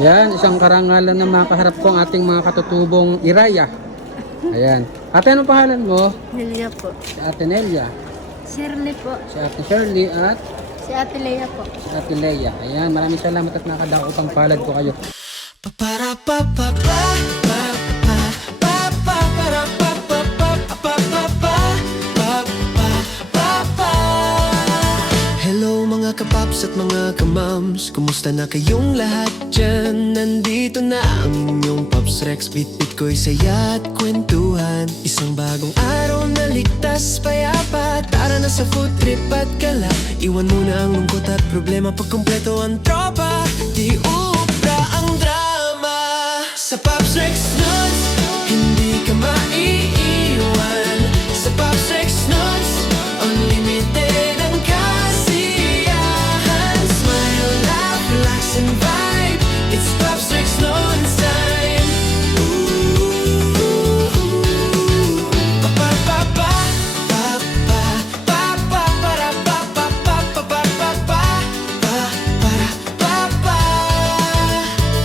Yan, isang karangalan na makaharap ko ang ating mga katutubong Iraya. Ayan. Ate, anong pangalan mo? Nelia po. Si Ate Nelia. Shirley po. Si Ate Shirley at Si Ate Lea po. si Ate Leia. Ayan, maraming salamat at nakadako pang palad ko kayo. Para pa pa pa pa pa pa pa para pa pa pa pa pa pa pa pa. Hello mga kapaps at mga kamams, kumusta na kayong lahat dyan? Nandito na ang inyong Paps Rex, bit-bit ko'y saya at kwentuhan. Isang bagong araw na ligtas payapa, tara na sa food trip at gala. Iwan mo na ang lungkot at problema, pag kumpleto ang tropa, di ubra ang drama. Sa Paps Rex Nuts, hindi ka maiiwan. Sa Paps Rex Nuts, unlimited ang kasiyahan. Smile, laugh, relax and vibe, it's Paps Rex Nuts time. Ooh, pa pa pa pa pa pa pa para pa pa pa pa pa pa pa para pa pa.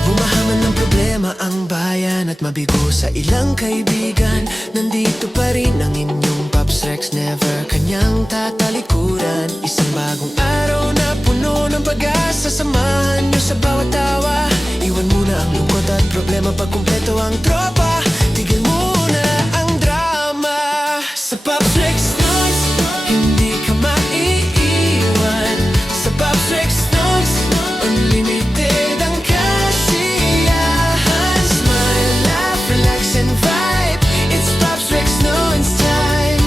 Bumahaman ng problema ang bayan at mabigo sa ilang kaibigan. Nandito pa rin ang inyong Paps Rex, never kanyang tatalikuran. Isang bagong araw na puno ng pag-asa, samahan nyo sa bawat tawa. Iwan muna ang lungkot at problema, pag kumpleto ang tropa, tigil muna ang drama. Sa Paps Rex Nuts, hindi ka maiiwan. Sa Paps Rex Nuts, unlimited ang kasiyahan. Smile, laugh, relax and vibe, it's Paps Rex Nuts time.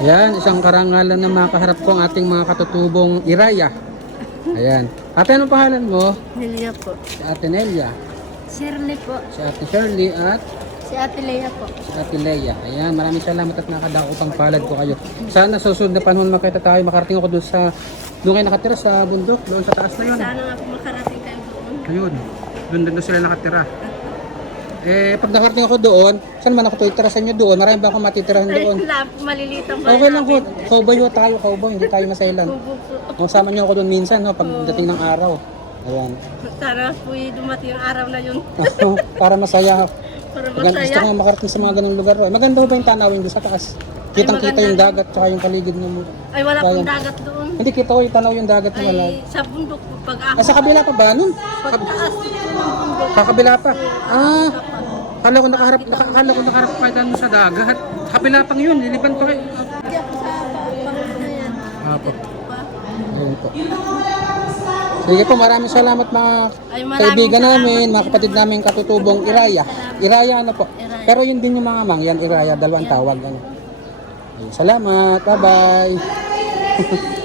Yan, isang karangalan na makaharap ko ang ating mga katutubong Iraya. Ayan. Ate, anong pangalan mo? Nelia po. Si Ate Nelia. Shirley po. Si Ate Shirley at Si Ate Lea po. si Ate Leia. Ayan, maraming salamat at nakadako pang palad ko kayo. Sana sa susunod na panahon makita tayo. Makarating ako doon kayo nakatira sa bundok, doon sa taas na yun. Sana nga po makarating kayo doon. Ayun, doon sila nakatira. Pag nakarating ako doon, saan man ako titira sa inyo doon? Marami ba akong matitirahan Ay, doon? maliliit ang Okay lang po, cowboy ho tayo, cowboy, hindi tayo masailan. Bubo po. Sama niyo ako doon minsan, no, pagdating ng araw. Ayan. Sana po dumating ang araw na yun. Para masaya. Para Gusto masaya. ko makarating sa mga ganung lugar. Maganda ho ba yung tanawin doon sa taas? Kitang-kita yung dagat tsaka yung paligid mo. Ay, wala pong dagat doon. Hindi, kita ko yung tanaw yung dagat na wala. Ay, sa bundok po pag ako. Sa kabila pa ba nun? Pagtaas po ng bundok. Sa kabila pa? Akala ko nakaharap pa doon sa dagat. Kabila pang yun, lilipan pa kayo. Hindi ako sa pangit na yan. Apo. Pa. Ayun po. Sige po, maraming salamat mga Ay, maraming kaibigan salamat namin, mga din. kapatid namin katutubong Iraya. Iraya ano po. Iraya. Pero yun din yung mga mang, yan Iraya, dalawang tawag. Ano. Ayun, salamat, bye-bye.